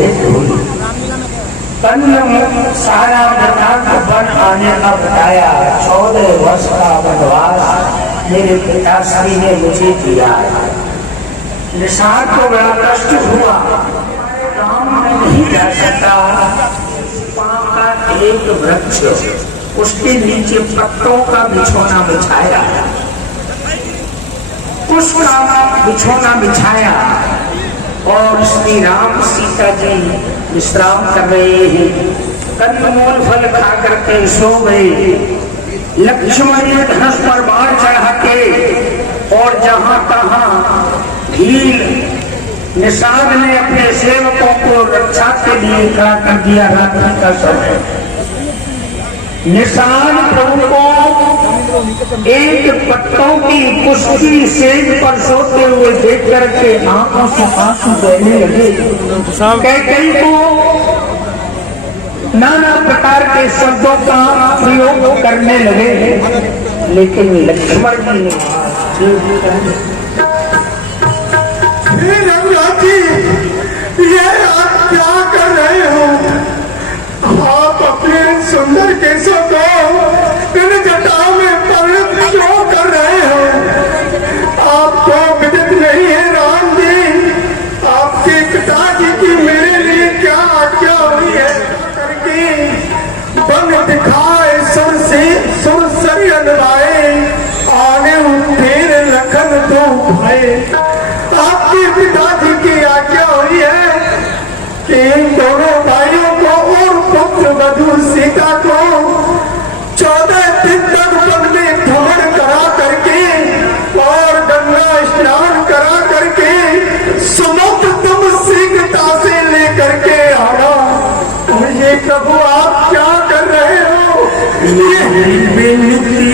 भेंट हुई। कन्या सारा वृतांत बन आने का बताया। 14 वर्ष का वनवास मेरे पिताश्री ने मुझे दिया। निशान को बड़ा कष्ट हुआ, काम में नहीं जा सकता। पांव का एक वृक्ष, उसके नीचे पत्तों का बिछौना बिछाया, उसका बिछौना बिछाया और श्री राम सीता जी विश्राम कर रहे हैं। कंदमूल फल खा करके सो गए। लक्ष्मण ने धनुष पर बाण चढ़ा के और जहां तहां भील निषाद ने अपने सेवकों को रक्षा के लिए खड़ा कर दिया। रात्रि का समय निषाद प्रभु को एक पत्तों की पुष्टि सेज पर सोते हुए देख करके आंखों से आंसू बहने लगे। कैकेयी को नाना प्रकार के शब्दों का प्रयोग करने लगे, लेकिन लक्ष्मण जी ने ये आप क्या कर रहे हो? आप अपने सुंदर केसों को इन जटाओं में परिणत क्यों कर रहे हो? आपको विदित नहीं है राम जी, आपके पिताजी की मेरे लिए क्या आज्ञा हुई है? करके बन दिखाए सुरसरी अनुभाए, आने फिर लखन दो भाई। आपके पिताजी की आज्ञा हुई है कि इन दोनों भाइयों को और पुत्र वधू सीता को 14 दिन तक वन में भ्रमण करा करके और गंगा स्नान करा करके समुद्र तुम शीघ्रता से लेकर के आना। ये प्रभु आप क्या कर रहे हो? विनती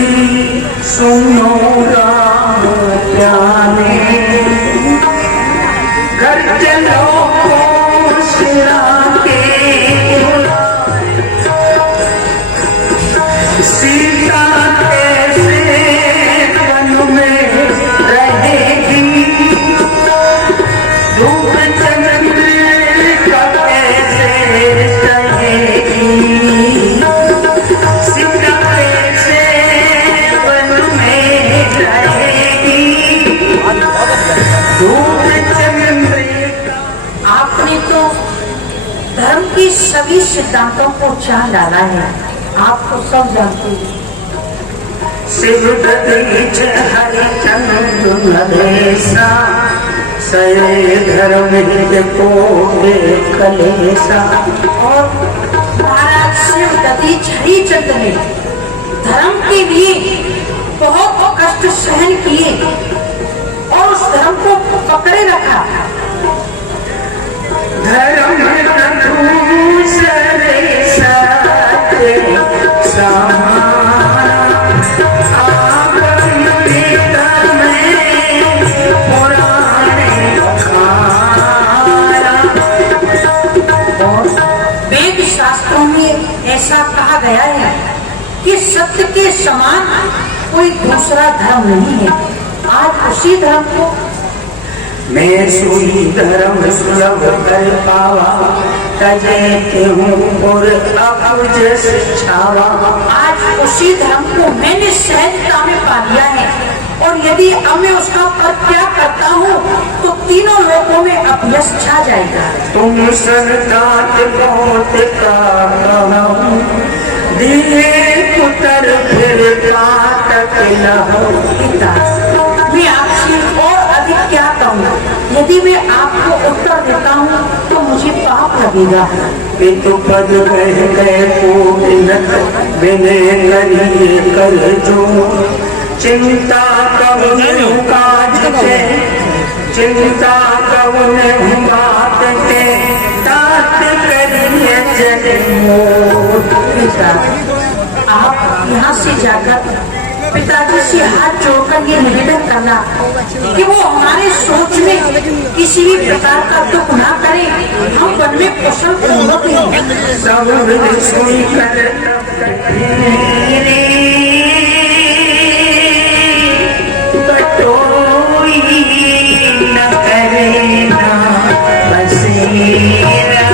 सुनो राम प्यारे, घर चलो सीता कैसे वन में रहेगी, धूप चंद्रिका कैसे सहेगी, सीता कैसे वन में रहेगी, धूप चंद्रिका। आपने तो धर्म की सभी सिद्धांतों को चाह डाला है, आप तो सब जानते हैं। हरिचंद्रेशा सये धर्म को कलेसा। और महाराज शिव दधीच हरिचंद्र ने धर्म के लिए बहुत कष्ट सहन किए और उस धर्म को पकड़े रखा। धर्म वेद शास्त्रों में ऐसा कहा गया है कि सत्य के समान कोई दूसरा धर्म नहीं है। आज उसी धर्म को मैं सुई धर्म सुलभ कर पावा, तजे हूँ और अकुज शिक्षावा। आज उसी धर्म को मैंने सहजता में पा लिया है और यदि अब मैं उसका परित्याग करता हूँ तो तीनों लोगों में अपयश छा जाएगा। तुम संतात बहुत का दिए पुत्र फिर काटक पिता। मैं आपसे और अधिक क्या कहूँ? यदि मैं आपको उत्तर देता हूँ तो मुझे पाप लगेगा। पितु पद कह गए कोटिनक बिने करिए कर जो, चिंता कवने काज के, चिंता कवने बात के, तात करिए जग मोर। पिता, आप यहाँ से जाकर पिताजी से हाथ जोड़कर ये निवेदन करना कि वो हमारे सोच में किसी भी प्रकार का दुख ना करे। हम वन में कुशल पूर्वक हैं। सब सुन कर बटोई न करे ना बसेरा।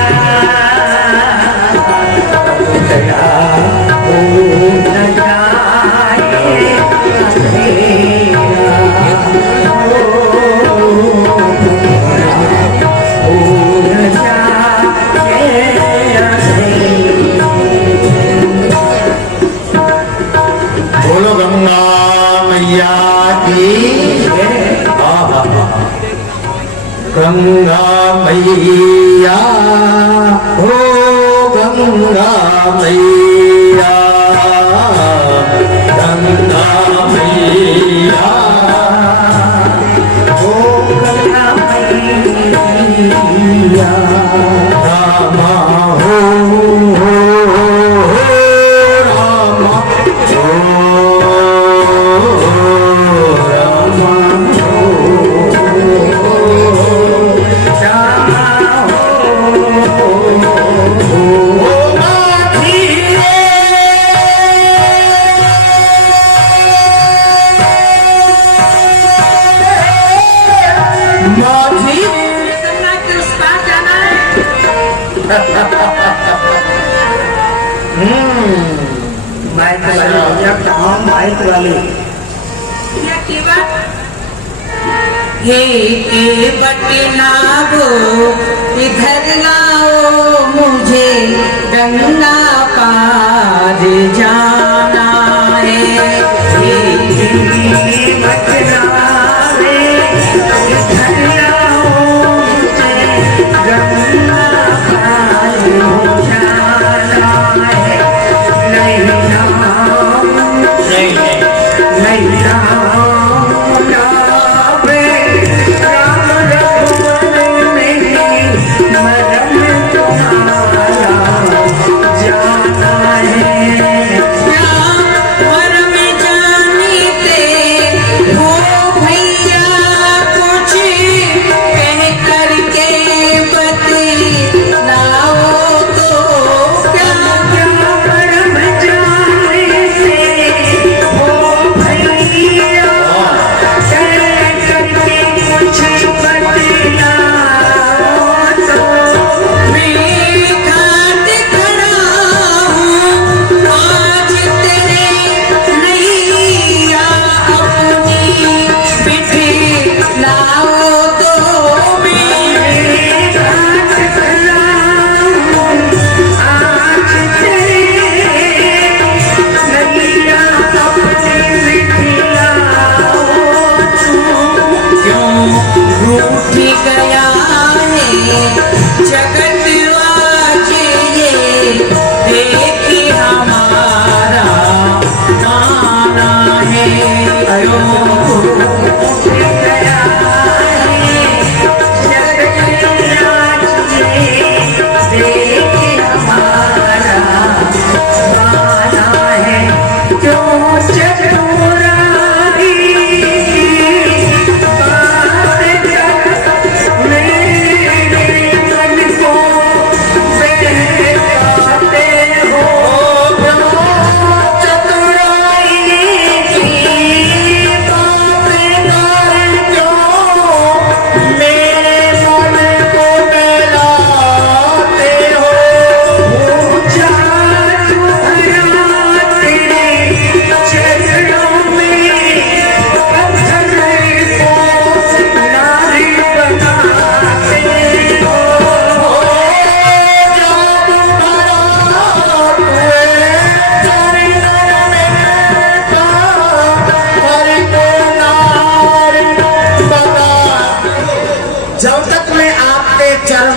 गंगा मैया हो गंगा मैया, गंगा मैया ओ गंगा मैया, रामा हो रामा हो रामा गंगा के उस पार जाना है। माइक वाले भैया कहाँ माइक वाले? क्या की बात? हे के बटनागो इधर लाओ, मुझे गंगा पार जाना है। हे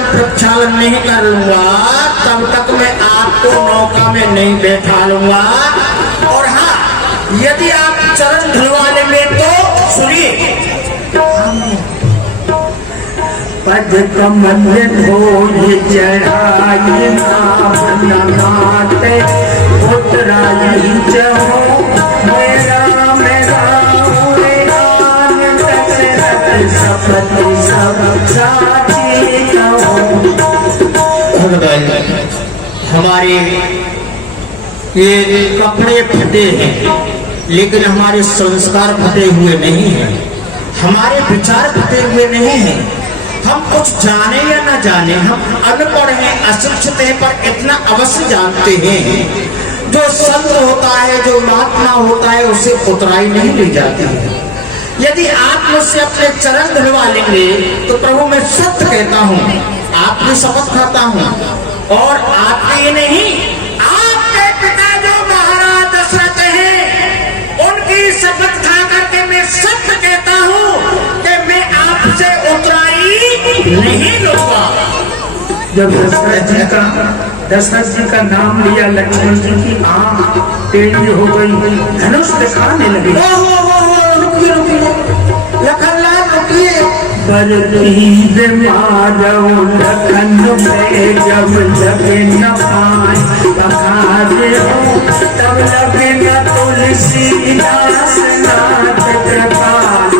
प्रक्षालन नहीं कर लूंगा तब तक मैं आपको नौका में नहीं बैठा लूंगा। और हाँ, यदि आप चरण धुलवा लेंगे तो सुनिए, पद कमल धोय चढ़ाई नाते उतराई जहो मेरा मेरा सपति सब साची कहो। हमारे ये कपड़े फटे हैं लेकिन हमारे संस्कार फटे हुए नहीं हैं, हमारे विचार फटे हुए नहीं हैं। हम कुछ जाने या न जाने, हम अनपढ़ हैं, अशिक्षित हैं, पर इतना अवश्य जानते हैं जो संत होता है, जो महात्मा होता है, उसे उतराई नहीं ली जाती है। यदि आप मुझसे अपने चरण धुलवा लेंगे तो प्रभु मैं सत्य कहता हूँ, आपकी शपथ खाता हूँ, और आपके नहीं आपके पिता जो महाराज दशरथ हैं उनकी शपथ खा करके मैं सत्य कहता हूँ कि मैं आपसे उतराई नहीं लूंगा। जब दशरथ जी का नाम लिया, लक्ष्मण जी की आंख टेढ़ी हो गई, धनुष दिखाने लगे। रुकिए रुकिए लखनलाल रुकिए। बरतीर मारो लखन में जब लगे न पाए पखारे हो, तब लगे न तुलसी दास नाथ कृपाल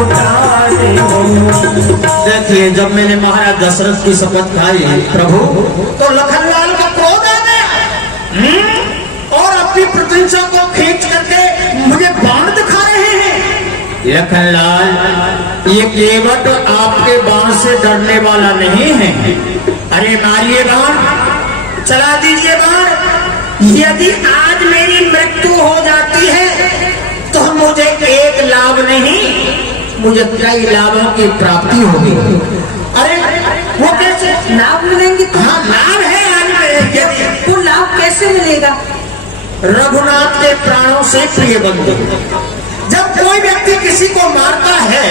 उतारे हो। देखिए, जब मैंने महाराज दशरथ की शपथ खाई प्रभु, तो लखनलाल का क्रोध आ गया और अपनी प्रशंसा को खींच करके मुझे बाण दिखा रहे हैं। लखनलाल, ये केवट आपके बाण से डरने वाला नहीं है। अरे मारिए बाण, चला दीजिए बाण। यदि आज मेरी मृत्यु हो जाती है तो मुझे एक लाभ नहीं, मुझे कई लाभों की प्राप्ति होगी। अरे वो कैसे लाभ मिलेंगे? तो हाँ लाभ है आज में। वो लाभ कैसे मिलेगा? रघुनाथ के प्राणों से प्रिय बंधु, जब कोई व्यक्ति किसी को मारता है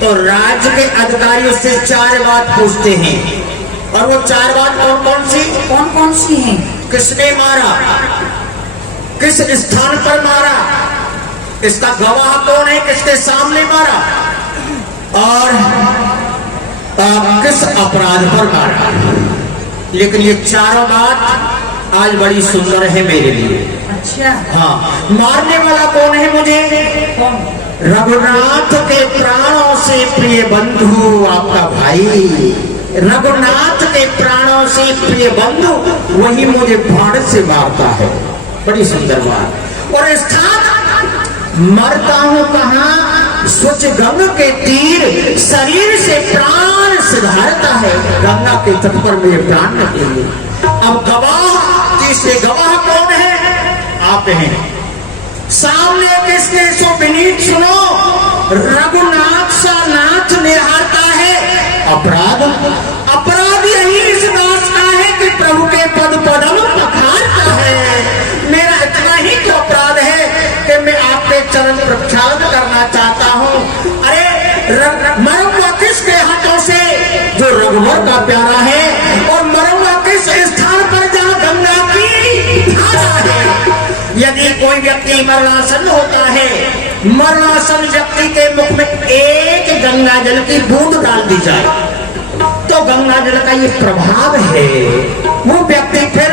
तो राज्य के अधिकारी उससे 4 बात पूछते हैं, और वो 4 बात कौन कौन सी हैं? किसने मारा, किस स्थान पर मारा, इसका गवाह कौन है, किसके सामने मारा, और किस अपराध पर मारा। लेकिन ये 4 बात आज बड़ी सुंदर है मेरे लिए। अच्छा, हाँ, मारने वाला कौन है मुझे? कौन? रघुनाथ के प्राणों से प्रिय बंधु, आपका भाई रघुनाथ के प्राणों से प्रिय बंधु, वही मुझे बाण से मारता है। बड़ी सुंदर बात। और स्थान मरता हूं कहाँ? स्वच्छ गंगा के तीर, शरीर से प्राण सुधारता है। गंगा के तट पर मेरे प्राण निकलेंगे। अब गवाह, तीसरे गवाह कौन है? आप हैं। सामने किसके? सो विनीत सुनो, रघुनाथ सा नाथ निहारता है। अपराध, अपराध यही इस दास का है कि प्रभु के पद पदम पखारता है। मेरा इतना ही तो अपराध है कि मैं आपके चरण प्रक्षालन करना चाहता हूँ। अरे मरूंगा किसके हाथों से? जो रघुवर का प्यारा है। और मरूंगा किस स्थान पर जहाँ गंगा की धारा है। यदि कोई व्यक्ति मरणासन होता है, मरणासन व्यक्ति के मुख में एक गंगा जल की बूंद डाल दी जाए तो गंगा जल का ये प्रभाव है, वो व्यक्ति फिर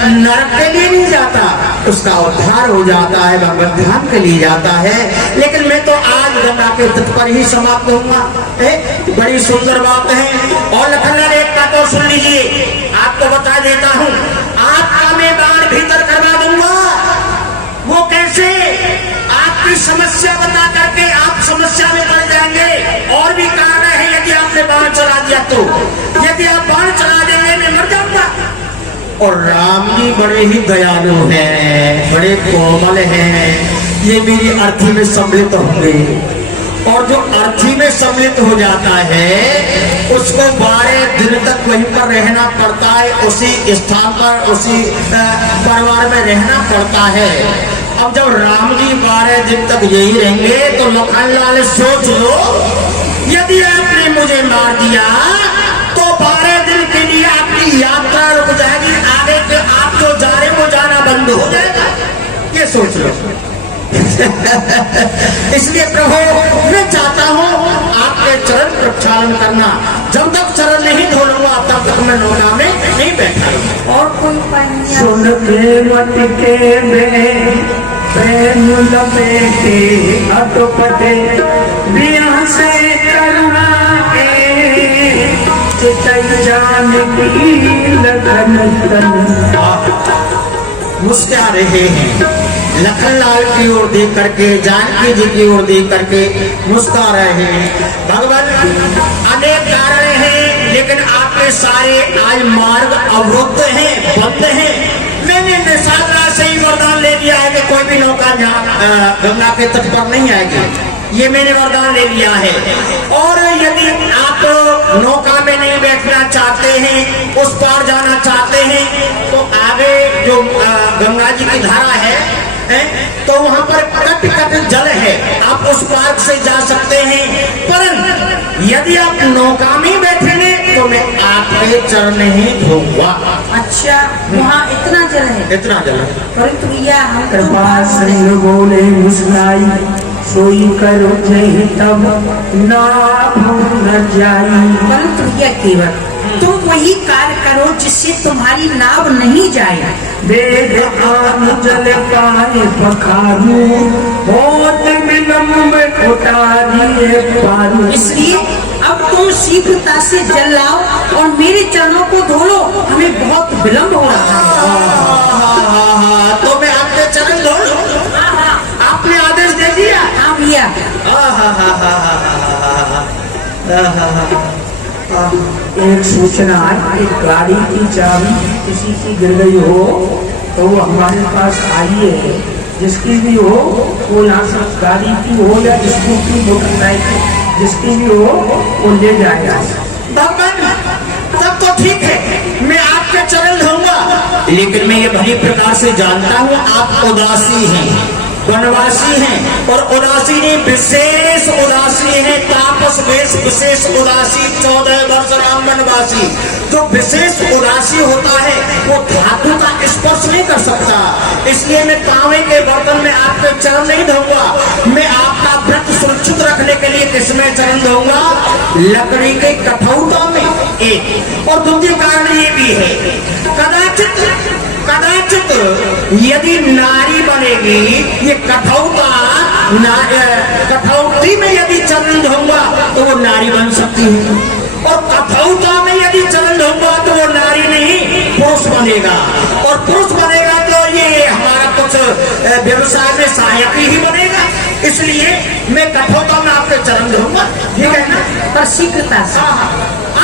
नरक के लिए नहीं जाता, उसका उद्धार हो जाता है, भगवत धाम के लिए जाता है। लेकिन मैं तो आज गंगा के तट पर ही समाप्त होऊंगा। बड़ी सुंदर बात है। और लखनलाल एक बात और सुन लीजिए, आपको बता देता हूँ, आपका मैं बाण भीतर करवा दूंगा। वो कैसे? आपकी समस्या बता करके आप समस्या में पड़ जाएंगे। और भी कारण है, यदि आपने बाण चला दिया तो, यदि आप बाण चला देंगे मैं मर जाऊंगा। और राम जी बड़े ही दयालु हैं, बड़े कोमल हैं, ये मेरी अर्थी में सम्मिलित होंगे। और जो अर्थी में सम्मिलित हो जाता है उसको 12 दिन तक वहीं पर रहना पड़ता है, उसी स्थान पर, उसी परिवार में रहना पड़ता है। अब जब राम जी 12 दिन तक यही रहेंगे तो लखनलाल सोच लो, यदि आपने मुझे मार दिया तो 12 दिन के लिए आपकी यात्रा रुक जाएगी, आगे के आप जो जा रहे हो जाना बंद हो जाएगा। ये सोच लो। इसलिए प्रभु मैं चाहता हूँ आपके चरण प्रक्षालन करना। जब तक चरण नहीं धो लूंगा तब तक मैं नौका में नहीं बैठा। और कोई उपाय नहीं? सुन के मत के में प्रेम लपेटे अटपटे बिया से करुणा के चितई जान की लगन तन। मुस्कुरा रहे हैं लखनलाल की ओर देख करके, जानकी जी की ओर देख करके मुस्कुरा रहे हैं। भगवान अनेक कारण हैं, लेकिन आपके सारे आज मार्ग अवरुद्ध हैं, बंद हैं। मैंने निशाला से ही वरदान ले लिया है कि कोई भी नौका गंगा के तट पर नहीं आएगी। ये मैंने वरदान ले लिया है। और यदि आप नौका में नहीं बैठना चाहते हैं, उस पार जाना चाहते हैं, तो आगे जो गंगा जी की धारा है तो वहां पर कट कट जल है, आप उस पार से जा सकते हैं। परंतु यदि आप नौका में बैठेंगे तो मैं आपके चरण ही धोऊंगा। अच्छा, वहाँ इतना जल है। इतना जल है। परंतु भैया हम तो कृपा बात संग करें। बोले मुस्काई, सोई करो जय तब ना न जाई। परंतु भैया केवल तुम वही कार्य करो जिससे तुम्हारी नाव नहीं जाए। वेद आम जल पाए पखारू, होत विलम्ब उतारिए पारू। इसलिए अब तुम शीघ्रता से जल लाओ और मेरे चरणों को धो लो, हमें बहुत विलम्ब हो रहा है। तो मैं आपके चरण धो लूं? आपने आदेश दे दिया। हाँ भैया। एक सूचना है, एक गाड़ी की चाबी किसी की गिर गई हो तो वो हमारे पास आई है। जिसकी भी हो वो यहाँ से गाड़ी की हो या स्कूटी मोटरसाइकिल जिसकी भी हो वो ले जाएगा। भगवान तब तो ठीक है, मैं आपके चरण धोऊंगा। लेकिन मैं ये भली प्रकार से जानता हूँ आप उदासी हैं, वनवासी हैं, और उदासी ने विशेष उदासी है, तापस वेश विशेष उदासी, 14 वर्ष राम वनवासी। जो विशेष उदासी होता है वो धातु का स्पर्श नहीं कर सकता, इसलिए मैं तांबे के बर्तन में आपके चरण नहीं धोऊंगा। मैं आपका व्रत सुरक्षित रखने के लिए किसमें चरण धोऊंगा? लकड़ी के कठौता में। एक और दूसरी कारण ये भी है, कदाचित यदि नारी बनेगी, ये कठौता कठौती में यदि चरण धोऊंगा तो वो नारी बन सकती है, और कठौता में यदि चरण धोऊंगा तो वो नारी नहीं पुरुष बनेगा, और पुरुष बनेगा तो ये हमारा कुछ व्यवसाय में सहायक ही बनेगा। इसलिए मैं कठौता में आपके चरण धोऊंगा, ठीक है ना? पर शीघ्रता से।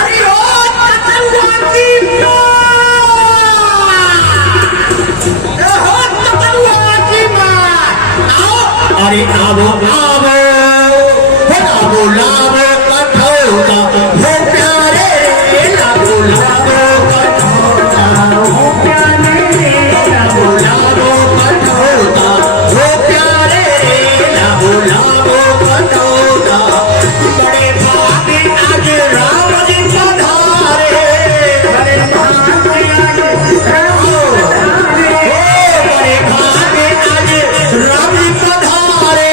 अरे ओ कठौती अरे आवो आवो आवो लावो कठौता हो प्यारे, लावो लावो कठौता हो प्यारे, लावो लावो कठौता हो प्यारे, लावो लावो कठौता। बड़े भागे आज राम जी पधारे, बड़े भागे आज राम जी पधारे, बड़े भागे आज राम जी पधारे।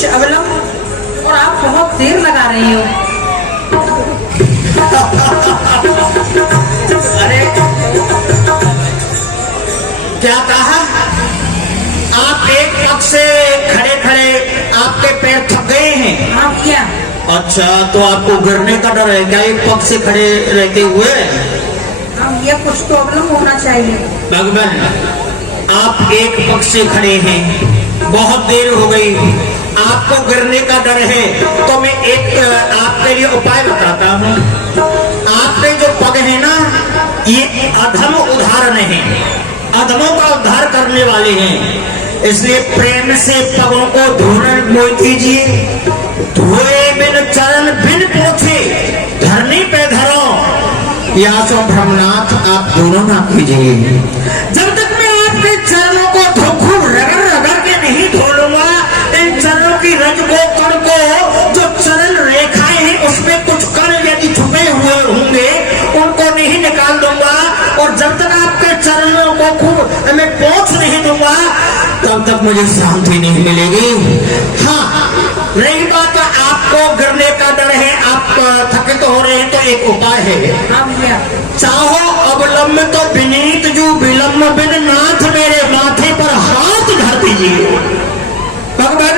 कुछ अवलंब और आप बहुत देर लगा रहे हो। अरे क्या कहा? आप एक पग से खड़े खड़े आपके पैर थक गए हैं। हाँ भैया। अच्छा, तो आपको गिरने का डर है क्या एक पग से खड़े रहते हुए? हाँ भैया, कुछ तो अवलंब होना चाहिए। भगवान, आप एक पग से खड़े हैं, बहुत देर हो गई, आपको गिरने का डर है, तो मैं एक आपके लिए उपाय बताता हूँ। आपके जो पग है ना, ये अधम उदाहरण है, अधमों का उद्धार करने वाले हैं, इसलिए प्रेम से पगों को धोने कीजिए। धोए बिन चरण बिन पोछे धरनी पे धरो, या सो ब्रह्मनाथ आप दोनों ना कीजिए। जब तक मैं आपके चरणों को खूब रगड़ रगड़ के नहीं धो लूंगा, इन चरणों की रज को कण को, जो चरण रेखाएं हैं उसमें कुछ कण यदि छुपे हुए होंगे उनको नहीं निकाल दूंगा, और जब तक आपके चरणों को खूब मैं पोंछ नहीं दूंगा तब तक मुझे शांति नहीं मिलेगी। हाँ, रही बात आपको गिरने का डर है, आप थकित हो रहे हैं, तो एक उपाय है। हाँ भैया। चाहो अवलंब तो विनीत जो विलंब बिन नाथ मेरे माथे पर हाथ धर दीजिए। भगवान,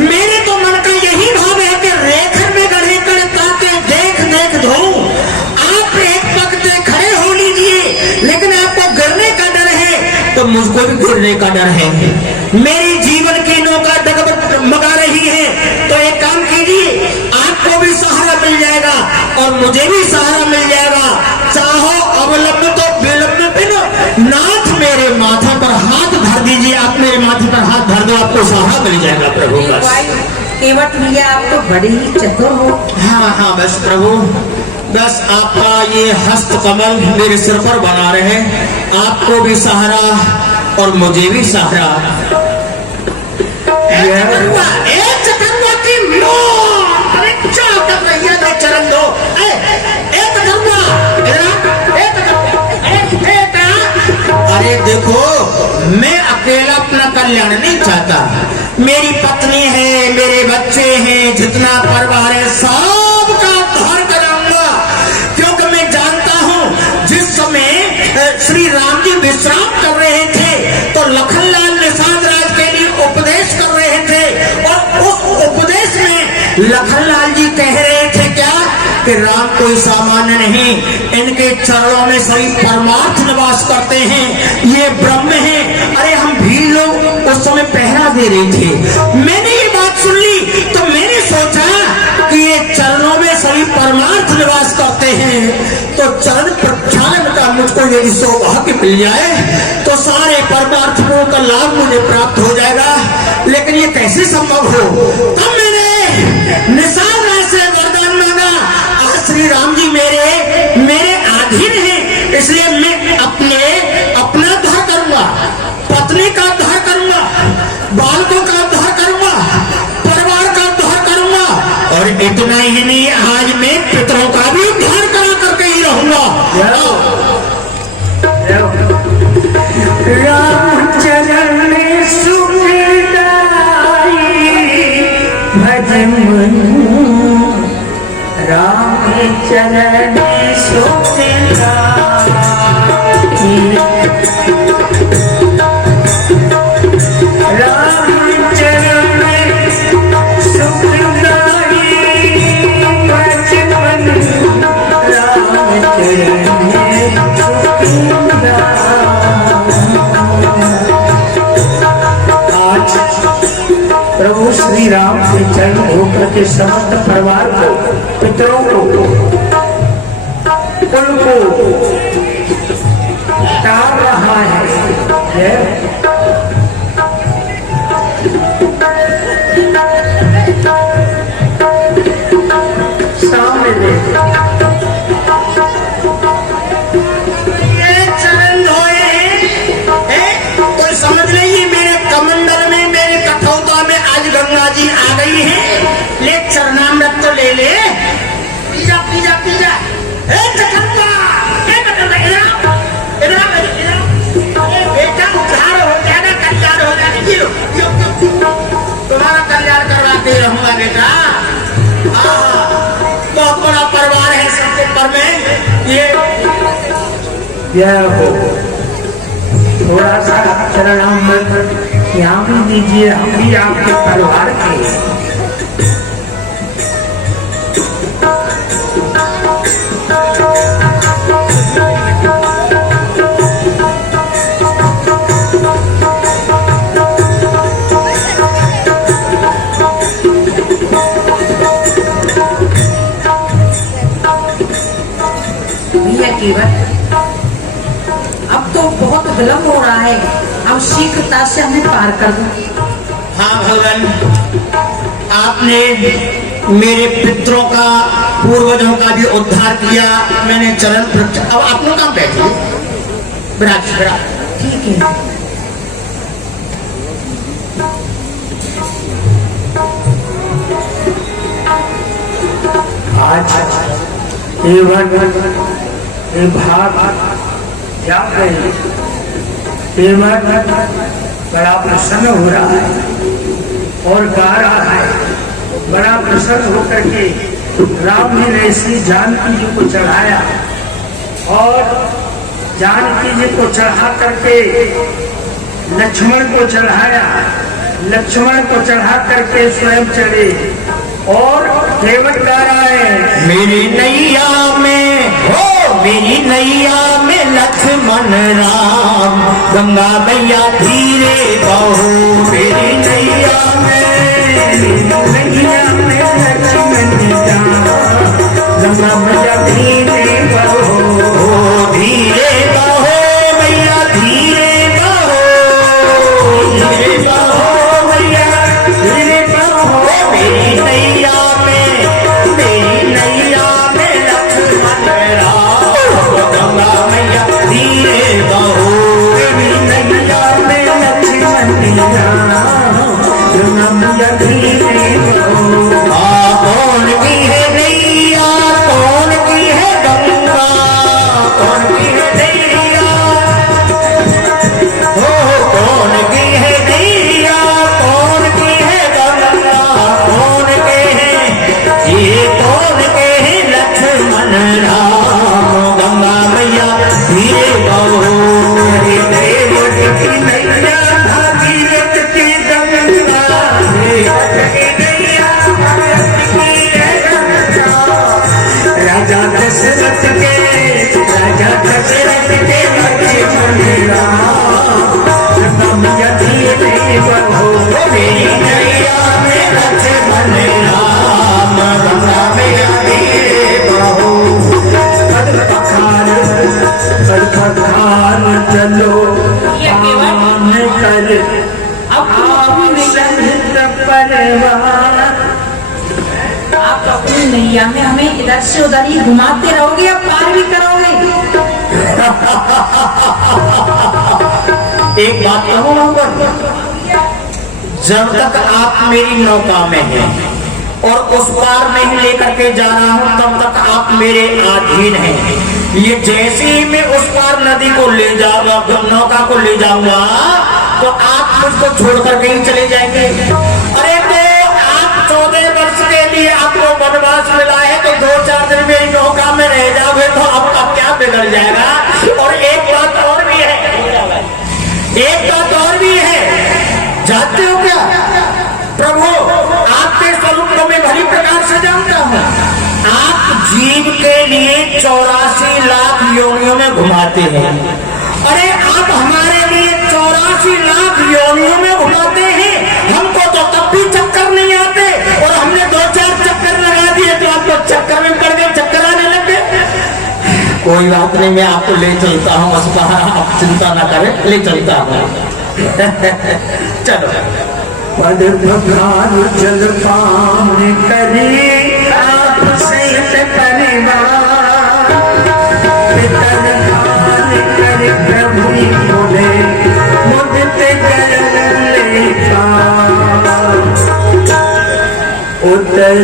मेरे तो मन का यही भाव है कि रेखन में गढ़े कर ताके देख देख धो। आप एक पग से खड़े हो लीजिए, लेकिन आपको गिरने का डर है तो मुझको भी गिरने का डर है। मेरी जीवन की नौका डगमगा रही है, तो एक काम कीजिए, आपको भी सहारा मिल जाएगा और मुझे भी सहारा मिल जाएगा। चाहो अवलंब तो विलंब बिन नाथ मेरे माथे पर हाथ धर दीजिए। आप मेरे माथे पर हाथ धर दो, आपको सहारा मिल जाएगा प्रभु। बस केवट भैया, आप तो बड़े ही चतुर हो। हाँ हाँ, बस प्रभु, बस आपका ये हस्त कमल मेरे सिर पर बना रहे, आपको भी सहारा और मुझे भी सहारा। चरण दो। अरे देखो, मैं अकेला अपना कल्याण नहीं चाहता, मेरी पत्नी है, मेरे बच्चे हैं, जितना परिवार है सबका उद्धार कराऊंगा, क्योंकि मैं जानता हूँ जिस समय श्री राम जी विश्राम कर रहे थे तो लखनलाल निषाद राज के लिए उपदेश कर रहे थे, और उस उपदेश में लखनलाल जी कह रहे थे क्या कि राम कोई सामान्य नहीं, इनके चरणों में सभी परमार्थ निवास करते हैं, ये ब्रह्म हैं। अरे हम भी लोग उस समय पहरा दे रहे थे, मैंने ये बात सुन ली तो मैंने सोचा कि ये चरणों में सभी परमार्थ निवास करते हैं, तो चरण प्रक्षालन का मुझको यदि सौभाग्य मिल जाए तो सारे परमार्थों का लाभ मुझे प्राप्त हो जाएगा। लेकिन ये कैसे संभव हो? तब मैंने निषाद राज से वरदान मांगा, श्री राम जी मेरे अधीन हैं, इसलिए मैं अपना उद्धार करूंगा, पत्नी का उद्धार करूंगा, बालकों का उद्धार करूंगा, परिवार का उद्धार करूंगा, और इतना ही नहीं, आज मैं पितरों का भी उद्धार करा करके ही रहूंगा। राम चरण में सुखदाई भजन राम चरण सुखदाई, राम चरण सुखदाई भजन राम चरण सुखदाई। आज प्रभु श्री राम के चरण धोकर के समस्त परिवार को, पितरों को, उनको टाल रहा है। सामने देखो, ये चरण धोए हैं, कोई समझ नहीं, मेरे कमंडल में, मेरे कठौता में आज गंगा जी आ गई है, ले चरणामृत तो ले ले, पीजा पीजा पीजा। यह हो थोड़ा सा चरणामृत यहाँ भी दीजिए, हम भी आपके परिवार के हैं। अब तो बहुत विलम्ब हो रहा है, अब शीघ्रता से हमें पार कर दो। हाँ भगवान, आपने मेरे पितरों का, पूर्वजों का भी उद्धार किया। मैंने चरण अब आप लोग कहाँ बैठे? विराज ठीक है। आज ये भाग जा गए, बड़ा प्रसन्न हो रहा है और गा रहा है। बड़ा प्रसन्न होकर के राम जी ने श्री जानकी जी को चढ़ाया और जानकी जी को चढ़ा करके लक्ष्मण को चढ़ाया, लक्ष्मण को चढ़ा करके स्वयं चढ़े और केवट गा रहा है। मेरी नैया में हो, मेरी नैया में लक्ष्मण राम, गंगा मैया धीरे बहो। मेरी नैया में लक्ष्मण राम, गंगा मैया धीरे बहो। धीरे बहो मैया धीरे बहो, धीरे बहो मैया धीरे बहो। मेरी नैया में, मेरी नैया में लक्ष्मण राम, गंगा मैया धीरे बहो। मेरी नैया में लक्ष्मण राम, गंगा मैया धीरे बहो। कौन की है नैया, कौन की है गंगा, कौन की है नैया हो, कौन की है नैया, कौन की है गंगा, कौन के है ये, कौन के है लक्ष्मण राम, गंगा मैया धीरे बहो। देवत की नैया भागीरथ की गंगा, देवत की नैया भागीरथ की गंगा। राजा दशरथ के, राजा दशरथ के लक्ष्मण राम, गंगा मैया धीरे बहो। मेरी नैया में लक्ष्मण राम, गंगा मैया धीरे बहो। पखार चलो ये केवल आम कर अब तुम अपनी नैया में, परिवार। आप अपनी नैया में हमें इधर से उधर ही घुमाते रहोगे या पार भी करोगे? एक बात कहूँ मोहम्मद, जब तक आप मेरी नौका में हैं और उस पार नहीं लेकर के जा रहा हूँ, तब तक आप मेरे अधीन हैं। ये जैसे ही मैं उस पार नदी को ले जाऊंगा, नौका को ले जाऊंगा, तो आप मुझको छोड़ करके ही चले जाएंगे। अरे तो आप 14 वर्ष के लिए आपको वनवास मिला है, तो 2-4 दिन मेरी नौका में रह जाओगे तो आपका क्या बिगड़ जाएगा। और एक बात और भी है, एक बात और भी है, जानते हो क्या प्रभु, आपके स्वरूप को मैं भली प्रकार से जानता हूँ। आप जीव के लिए 84 लाख योनियों में घुमाते हैं। अरे आप हमारे लिए 84 लाख योनियों में घुमाते हैं, हमको तो तब भी चक्कर नहीं आते, और हमने 2-4 चक्कर लगा दिए तो आप तो चक्कर में पड़ गए, चक्कर आने लगे। कोई बात नहीं, मैं आपको ले चलता हूँ, उस पर आप चिंता ना करें, ले चलता हूँ। चलो। पद पखार जल पान करे आप सहित परिवार, पितर खान कर प्रभु बोले मुदित कर लेखा। उतर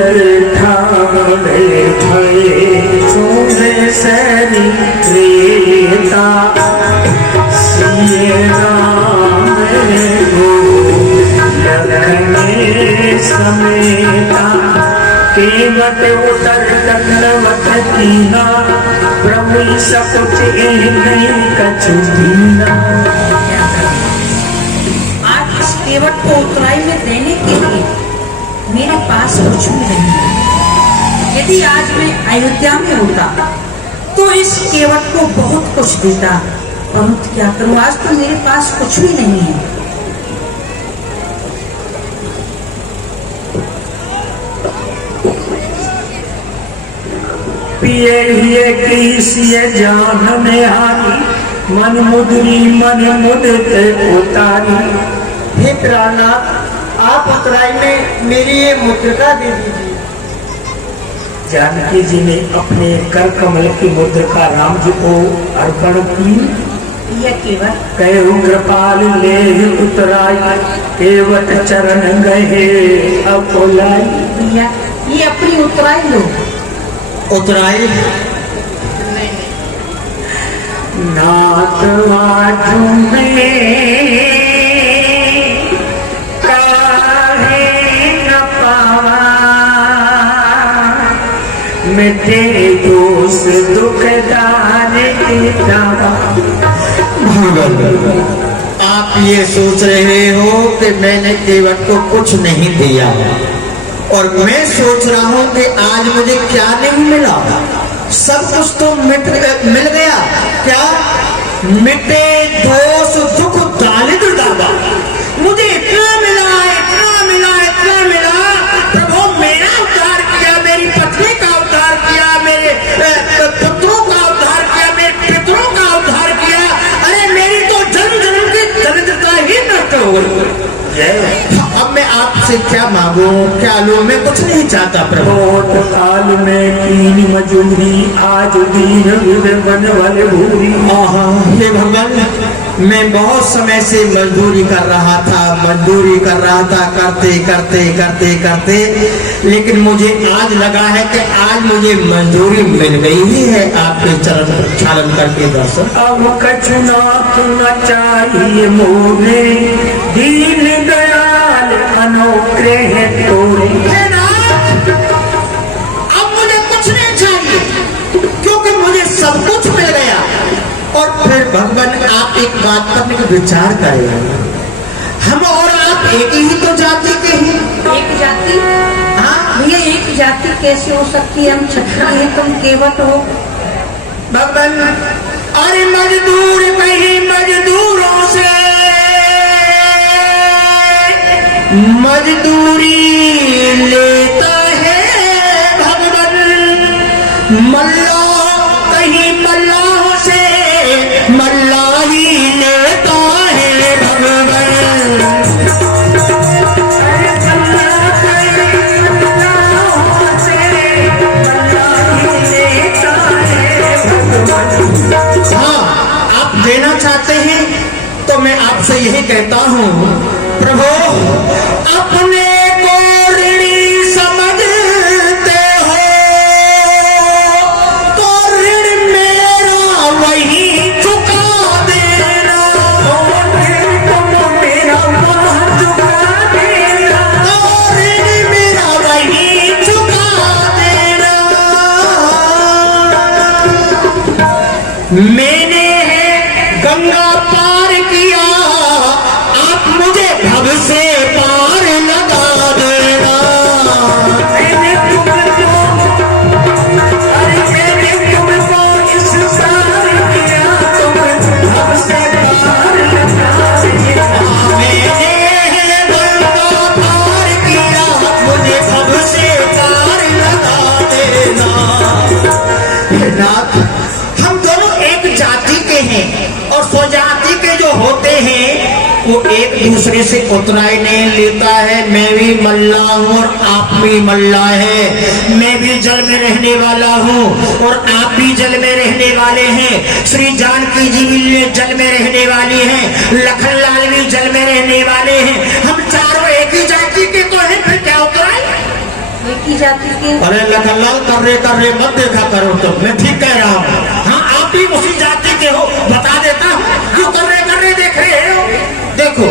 ठाणे भये चूड़े सरी रेता, सिए राम समेता। केवट उतर दंडवत कीना, प्रभु सब कुछ नहीं कछु दीना। आज इस केवट को उतराई में देने के लिए मेरे पास कुछ भी नहीं है। यदि आज मैं अयोध्या में होता तो इस केवट को बहुत कुछ देता, परंतु क्या करूं, आज तो मेरे पास कुछ भी नहीं है। पिए हिए किसिए जान में हारी, मन मुदरी मन मुदते उतारी। हे प्राणनाथ, आप उतराई में मेरी ये मुद्रिका दे दीजिए। जानकी जी ने अपने कर कमल की मुद्रिका राम जी को अर्पण की। यह केवट कहु कृपाल ले उतराई, केवट चरण गए अपोलाई। भैया ये अपनी उतराई लो। उतराई नाथ वाजू में काहे न पावा, मिटे दोष दुखदार के दावा। आप ये सोच रहे हो कि मैंने केवट को कुछ नहीं दिया, और मैं सोच रहा हूं कि आज मुझे क्या नहीं मिला। सब कुछ तो मिल गया। क्या मिटे दोष दुख दारिद्र दावा। मुझे इतना मिला, इतना मिला, इतना मिला। प्रभु मेरा उद्धार किया, मेरी पत्नी का उद्धार किया, मेरे पुत्रों का उद्धार किया, मेरे पितरों का उद्धार किया। अरे मेरी तो जन्म जन्म की दरिद्रता ही नष्ट हो गई। अब मैं आपसे क्या मांगू, क्या लूं? मैं कुछ नहीं चाहता प्रभु। बहुत काल में कीन मजूरी, आज दीन विवन वाले भूरी। हे भगवान, मैं बहुत समय से मजदूरी कर रहा था, करते करते करते करते, लेकिन मुझे आज लगा है कि आज मुझे मजदूरी मिल गई ही है आपके चरण प्रक्षालन करके दर्शन। अब कछु ना चाहिए मोने, दीन दयाल अनुग्रह तोरे। अब मुझे कुछ नहीं चाहिए, क्योंकि मुझे सब कुछ मिल गया। और फिर भगवान आप एक बात करने का विचार करें, हम और आप एक ही तो जाति के हैं। एक जाति? हाँ भैया, एक जाति कैसे हो सकती है? हम क्षत्रिय हैं, तुम केवट हो। भगवान अरे मजदूर कहीं मजदूरों से मजदूरी लेता है भगवान, मल्लाह कहीं मल्लाह से मल्लाही लेता है भगवान। हाँ, आप देना चाहते हैं तो मैं आपसे यही कहता हूँ, प्रभु अपने को ऋणी समझते हो तो ऋण मेरा वही चुका देना। तो ऋण मेरा वही चुका देना। मैंने गंगा पार किया, आप मुझे भव से पार लगा देना। मैंने तुमको इस सार किया, तुम भव से पार लगा दिया। मैंने गंगा पार किया, मुझे भव से पार लगा देना। हे नाथ, हम दोनों एक जाति के हैं, और स्वजाति के जो होते हैं वो एक दूसरे से उतराई नहीं लेता है। मैं भी मल्ला हूँ और आप भी मल्ला है। मैं भी जल में रहने वाला हूँ और आप भी जल में रहने वाले हैं। श्री जानकी जी भी जल में रहने वाली हैं, लखनलाल भी जल में रहने वाले हैं। हम चारों एक ही जाति के तो हैं, फिर क्या उतराई? एक ही जाति के? अरे लखनलाल कर रहे मत देखा करो, तो मैं ठीक कह रहा हूँ। हाँ, आप भी उसी जाति के हो, बता देता हूँ। क्यों कर रहे देख रहे हो? देखो,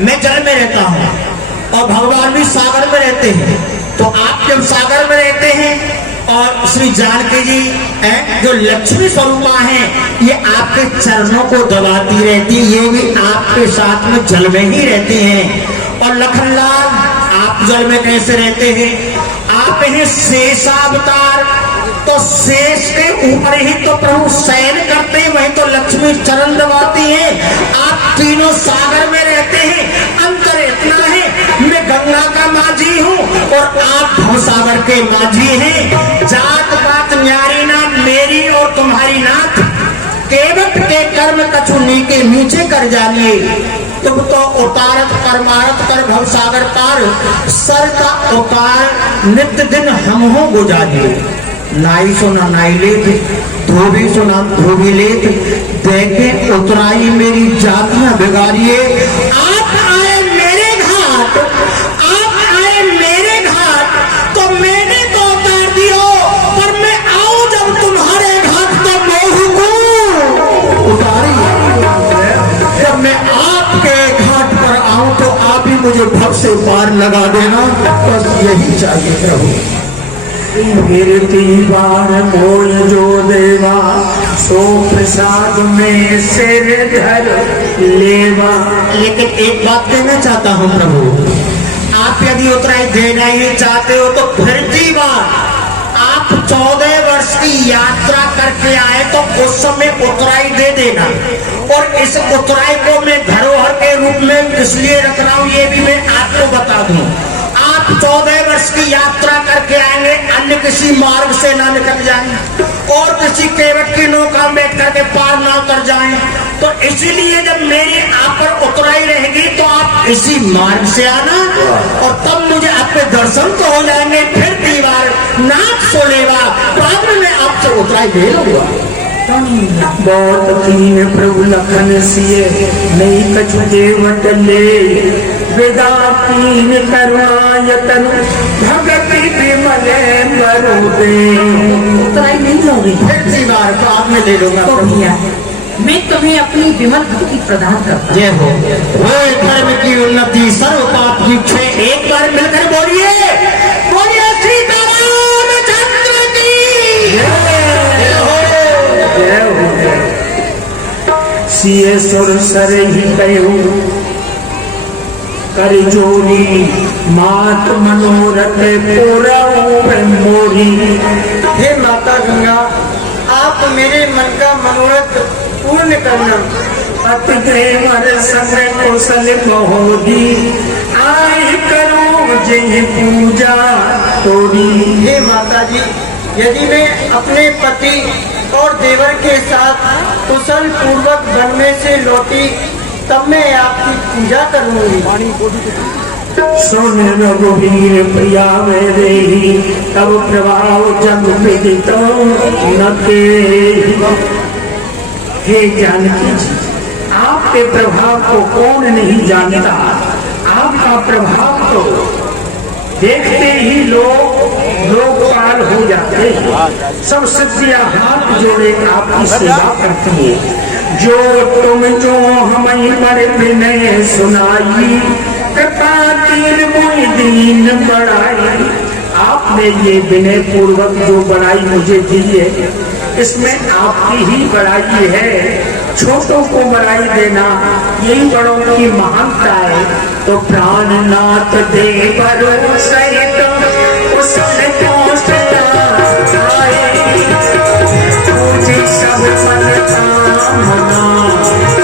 मैं जल में रहता हूँ और भगवान भी सागर में रहते हैं। तो आप जब सागर में रहते हैं और श्री जानकी जी जो लक्ष्मी स्वरूपा हैं, ये आपके चरणों को दबाती रहती, ये भी आपके साथ में जल में ही रहती हैं। और लखनलाल, आप जल में कैसे रहते हैं? आप हैं शेषावतार, तो शेष के ऊपर ही तो प्रभु शयन करते हैं, वही तो लक्ष्मी चरण दबाती है। आप तीनों सागर में रहते हैं, अंतर इतना है, मैं गंगा का माझी हूँ और आप भवसागर के माझी हैं। जात पात न्यारी ना मेरी और तुम्हारी नाथ, केवट के कर्म कछुनी के नीचे कर जालिए, तुम तो उतारत करमारत कर भवसागर पार, सर का उतार नित्य दिन हम हो गुजारिए। नाई सुना नाई लेत, धोबी सुना धोबी लेत, देखे उतराई मेरी जातियां बिगाड़िए। आप आए मेरे घाट, आप आए मेरे घाट, तो मैंने तो उतार दियो, पर मैं आऊं जब तुम्हारे घाट तो मोह को उतारी। जब मैं आपके घाट पर आऊं तो आप ही मुझे भव से पार लगा देना, बस यही चाहिए प्रभु। गिरती बार मोल जो देवा, सो प्रसाद में सिर धर लेवा। लेकिन एक बात कहना चाहता हूँ प्रभु, आप यदि उतराई देना ही चाहते हो तो फिरती बार आप 14 वर्ष की यात्रा करके आए तो उस समय उतराई दे देना। और इस उतराई को मैं धरोहर के रूप में इसलिए रख रहा हूँ, ये भी मैं आपको बता दूं। आप 14 वर्ष की यात्रा करके आएंगे, अन्य किसी मार्ग से ना निकल जाएं और किसी केवट की नौका में बैठ करके पार ना उतर जाएं। तो इसीलिए जब मेरी आप पर उतराई रहेगी तो आप इसी मार्ग से आना, और तब मुझे आपके दर्शन तो हो जाएंगे। फिर दीवार नाथ सोलेवा, बाद में मैं आपसे उतराई ले लूंगा। बहुत तीन प्रभु लखन सिए, नहीं कछु देवट ले, विदा तीन करुणायतन, भगति विमले मरुदे। उतराई नहीं लोगे फिर दीवार बाद में ले लूंगा तो प्रभु। भैया, मैं तुम्हें अपनी विमल भक्ति प्रदान करता जय हो। वो धर्म की उन्नति सर्व पाप की क्षय, एक बार मिलकर बोलिए, बोलिए सीताराम चंद्र की जय हो। सिए सुर सर ही कहो, कर जोरी मात मनोरथ पूरा मोरी। हे माता गंगा, आप मेरे मन का मनोरथ पूर्ण करना। अति प्रेमर समय कौशल महोदी, आई करो जय पूजा तोरी। हे माता जी, यदि मैं अपने पति और देवर के साथ कुशल पूर्वक वन में से लौटी, तब मैं आपकी पूजा करूंगी। सुन रघुवीर प्रिया में देही, तब प्रभाव जग विदित न के। हे जानकी जी, आपके प्रभाव को कौन नहीं जानता। आपका प्रभाव तो देखते ही लोकपाल हो जाते हैं। सब सज्जियां हाथ जोड़े आपकी सेवा करती है। जो तुम जो हमें बड़े विनय सुनाई, कृपा दीन मुझ दीन बढ़ाई। आपने ये विनय पूर्वक जो बढ़ाई मुझे दी है, इसमें आपकी ही बढ़ाई है। छोटों को बढ़ाई देना यही बड़ों की महानता है। तो प्राणनाथ देवर सहित उसने मुझे सब मन कामना,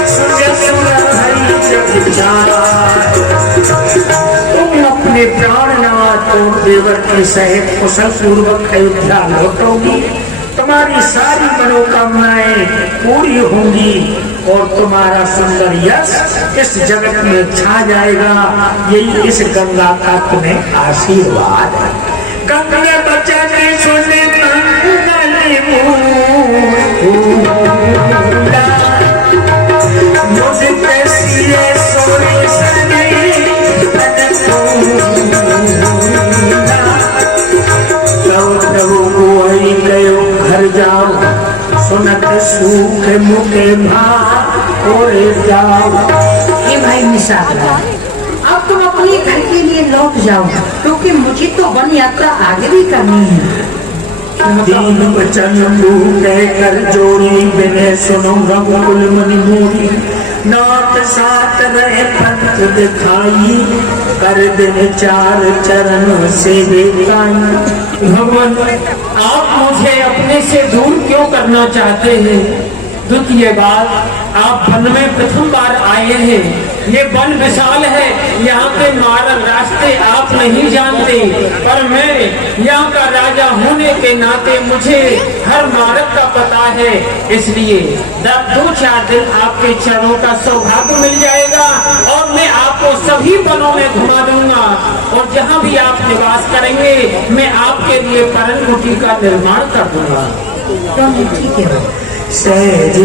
सूर्य सुरहरि जग जाय। तुम अपने प्राणनाथ और देवर के सहित कुशल पूर्वक अयोध्या लौटोगी, तुम्हारी सारी मनोकामनाएं पूरी होंगी और तुम्हारा सुंदर यश इस जगत में छा जाएगा। यही इस गंगा का तुम्हें आशीर्वाद है। गंगा बचा के सुने घर जाओ, सुनत सूख मुखे भारे जाओ। हे भाई निषाद, अब तुम अपने घर के लिए लौट जाओ, क्योंकि मुझे तो वन यात्रा आगे भी करनी है। दीन बचन कह कर जोड़ी बिने सुनो रघुकुल मनि मोरी नाथ साथ रहे पंथ दिखाई कर दिन चार चरण से बेकाई। भगवान आप मुझे अपने से दूर क्यों करना चाहते हैं? द्वितीय बात, आप वन में प्रथम बार आए हैं। ये वन विशाल है, यहाँ के मार्ग रास्ते आप नहीं जानते, पर मैं यहाँ का राजा होने के नाते मुझे हर मार्ग का पता है। इसलिए 2-4 दिन आपके चरणों का सौभाग्य मिल जाएगा और मैं आपको सभी वनों में घुमा दूंगा और जहाँ भी आप निवास करेंगे मैं आपके लिए परम कुटी का निर्माण कर दूंगा। ठीक है। सहज